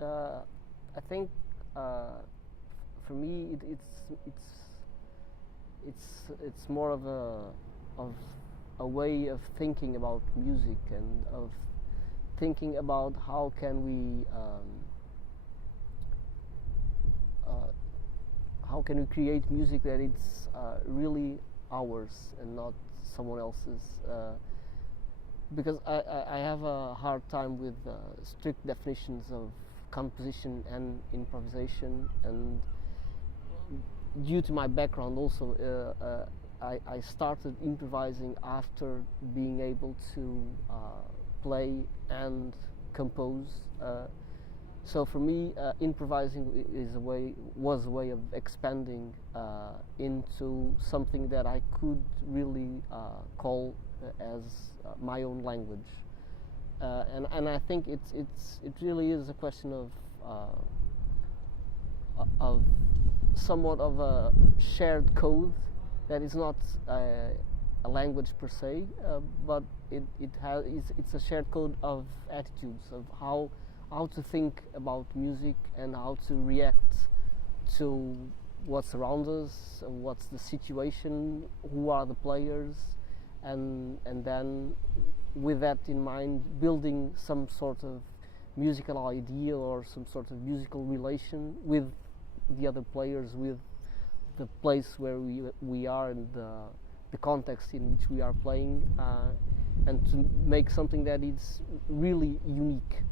Uh, I think for me it's more of a way of thinking about music and of thinking about uh, how can we create music that it's really ours and not someone else's. Because I have a hard time with strict definitions of composition and improvisation, and due to my background also, I started improvising after being able to play and compose. So for me, improvising was a way of expanding into something that I could really call as my own language, and I think it really is a question of somewhat of a shared code that is not a language per se, but it's a shared code of attitudes of how to think about music and how to react to what's around us, what's the situation, who are the players, and then with that in mind, building some sort of musical idea or some sort of musical relation with the other players, with the place where we are and the context in which we are playing, and to make something that is really unique.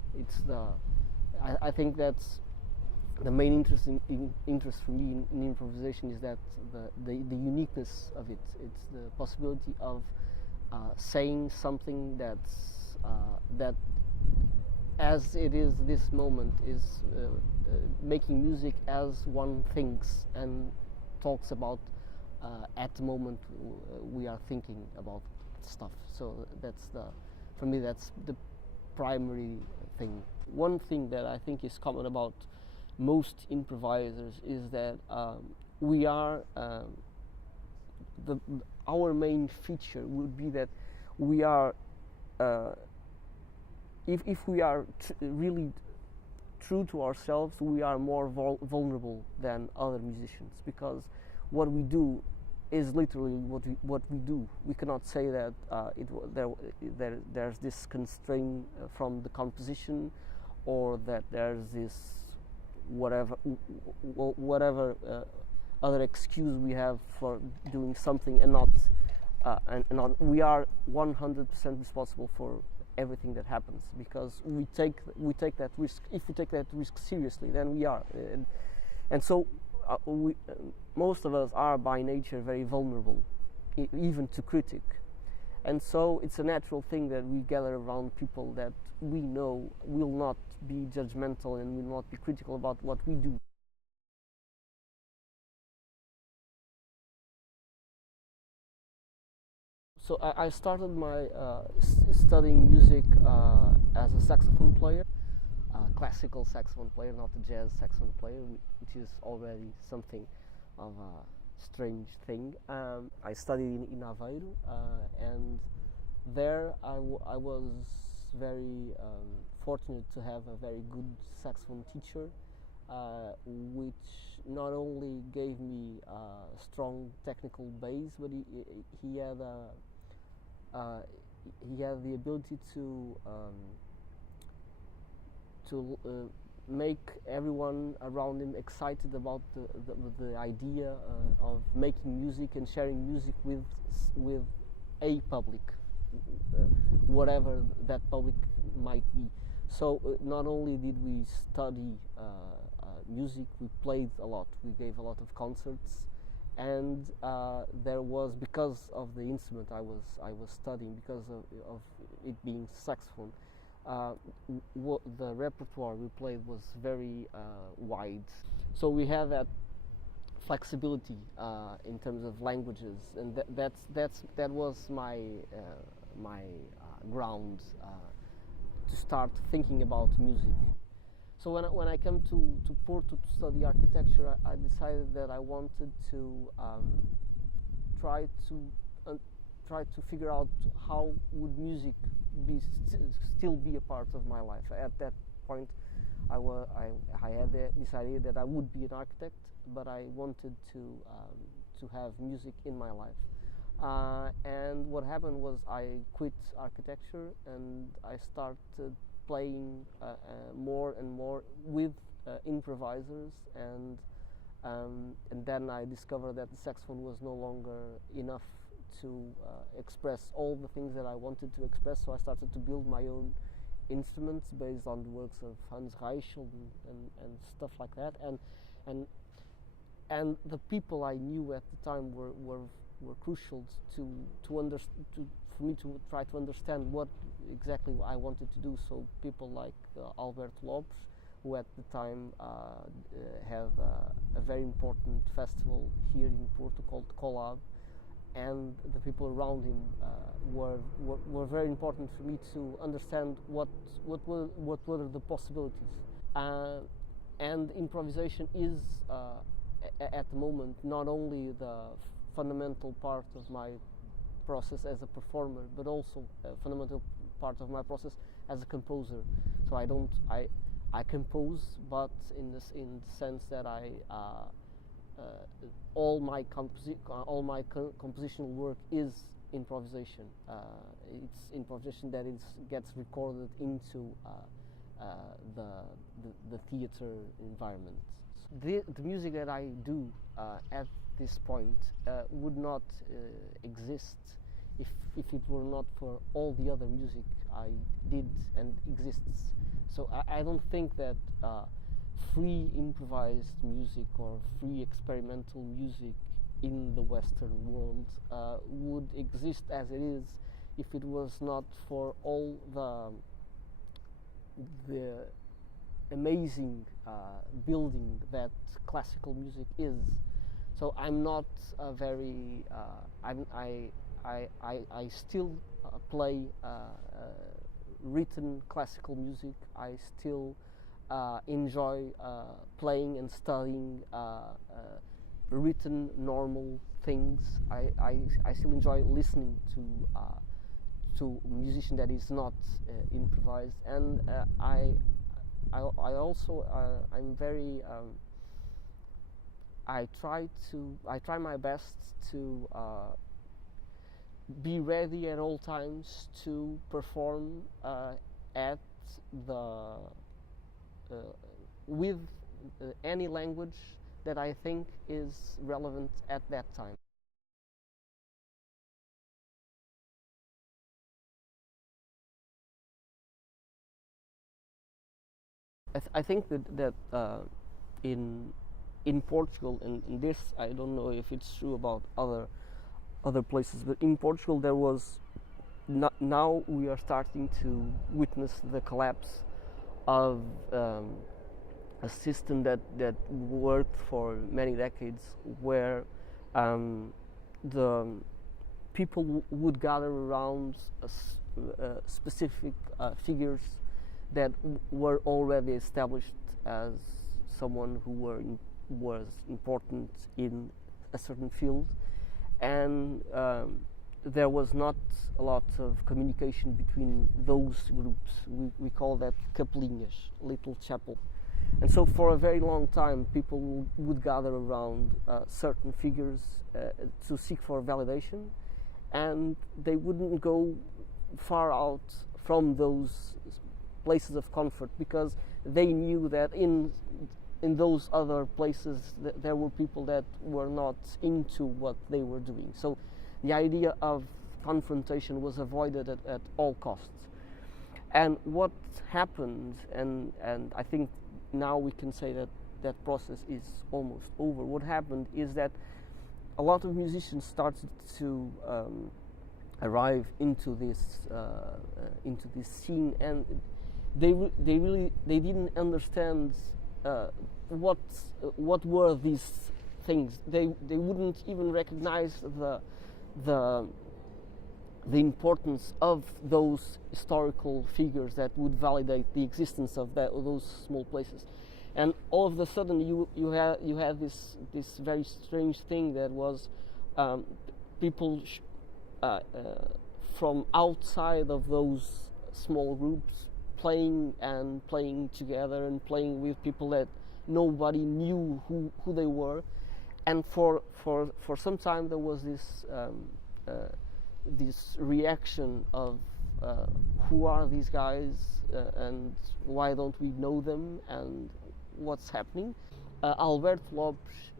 I think that's the main interest for me in improvisation, is that the uniqueness of it. It's the possibility of saying something that's that, as it is this moment, is making music as one thinks and talks about at the moment we are thinking about stuff. So for me that's the primary thing. One thing that I think is common about most improvisers is that we are our main feature would be that we are if we are really true to ourselves, we are more vulnerable than other musicians, because what we do is literally what we do. We cannot say that there's this constraint from the composition, or that there's this whatever other excuse we have for doing something and not we are 100% responsible for everything that happens, because we take that risk. If we take that risk seriously, then we are, and so most of us are by nature very vulnerable, even to critic, and so it's a natural thing that we gather around people that we know will not be judgmental and will not be critical about what we do. So I started my studying music as a saxophone player, classical saxophone player, not a jazz saxophone player, which is already something of a strange thing. I studied in Aveiro, and there I was very fortunate to have a very good saxophone teacher, which not only gave me a strong technical base, but he had the ability to make everyone around him excited about the idea of making music and sharing music with a public, whatever that public might be. So not only did we study music, we played a lot. We gave a lot of concerts, and there was, because of the instrument I was studying, because of it being saxophone, the repertoire we played was very wide. So we had that flexibility in terms of languages, and that was my ground to start thinking about music. So when I came to Porto to study architecture, I decided that I wanted to try to figure out how would music still be a part of my life. At that point, I had this idea that I would be an architect, but I wanted to have music in my life. And what happened was I quit architecture and I started playing more and more with improvisers, and then I discovered that the saxophone was no longer enough to express all the things that I wanted to express. So I started to build my own instruments based on the works of Hans Reichel and stuff like that. And the people I knew at the time were crucial for me to try to understand what exactly I wanted to do. So people like Albert Lopes, who at the time had a very important festival here in Porto called Collab, and the people around him were very important for me to understand what were the possibilities. And improvisation is at the moment not only the fundamental part of my process as a performer, but also a fundamental part of my process as a composer. So I compose, but in the sense that all my compositional work is improvisation. It's improvisation that gets recorded into the theater environment. The music that I do at this point would not exist if it were not for all the other music I did and exists. So I don't think that free improvised music or free experimental music in the Western world would exist as it is if it was not for all the amazing building that classical music is. So I'm not a very I still play written classical music. I still enjoy playing and studying written normal things. I still enjoy listening to musician that is not improvised, and I also I'm very I try my best to be ready at all times to perform at the with any language that I think is relevant at that time. I think that in Portugal, and in this I don't know if it's true about other places, but in Portugal there was now we are starting to witness the collapse of a system that worked for many decades, where the people would gather around specific figures that were already established as someone who was important in a certain field, and there was not a lot of communication between those groups. We call that capelinhas, little chapel. And so for a very long time people would gather around certain figures to seek for validation, and they wouldn't go far out from those places of comfort, because they knew that in those other places there were people that were not into what they were doing. So the idea of confrontation was avoided at all costs. And what happened, and I think now we can say that that process is almost over. What happened is that a lot of musicians started to arrive into this scene, and they didn't understand what were these things. They wouldn't even recognize the importance of those historical figures that would validate the existence of those small places. And all of a sudden you had this very strange thing that was people from outside of those small groups playing together and playing with people that nobody knew who they were. And for some time there was this reaction of who are these guys and why don't we know them and what's happening. Alberto Lopes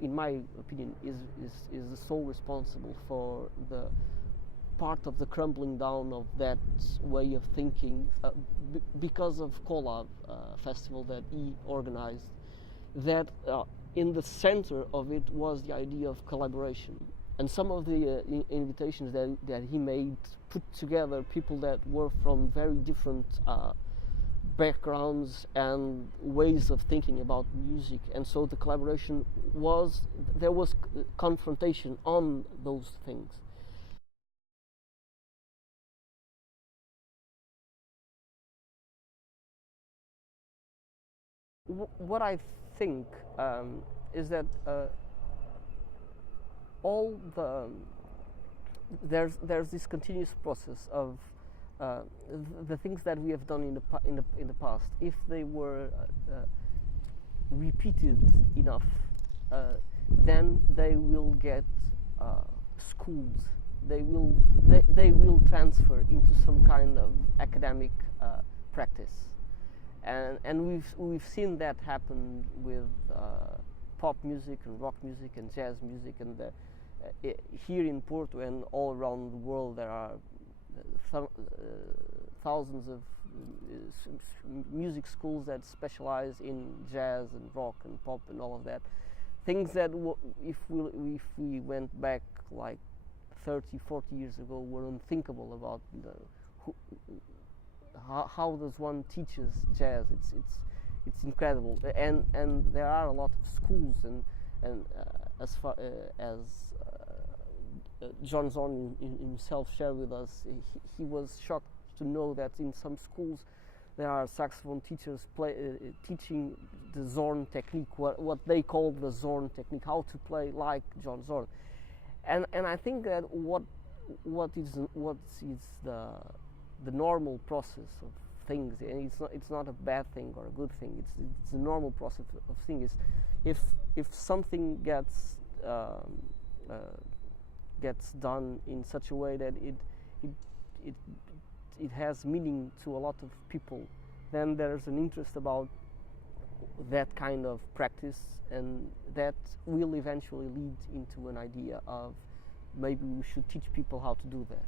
in my opinion, is the sole responsible for the part of the crumbling down of that way of thinking because of Collab festival that he organized. That in the center of it was the idea of collaboration, and some of the invitations that he made put together people that were from very different backgrounds and ways of thinking about music, and so the collaboration there was confrontation on those things. What I think is that all there's this continuous process of the things that we have done in the past. If they were repeated enough, then they will get schools. They will transfer into some kind of academic practice. And we've seen that happen with pop music and rock music and jazz music, and here in Porto and all around the world there are thousands of music schools that specialize in jazz and rock and pop and all of that. Things that if we went back like 30, 40 years ago were unthinkable about how does one teaches jazz. It's incredible, and there are a lot of schools, and as far as John Zorn himself shared with us, he was shocked to know that in some schools there are saxophone teachers teaching the Zorn technique, what they call the Zorn technique, how to play like John Zorn. And I think that what is the normal process of things, and it's not a bad thing or a good thing. It's the normal process of things. If something gets done in such a way that it has meaning to a lot of people, then there's an interest about that kind of practice, and that will eventually lead into an idea of maybe we should teach people how to do that.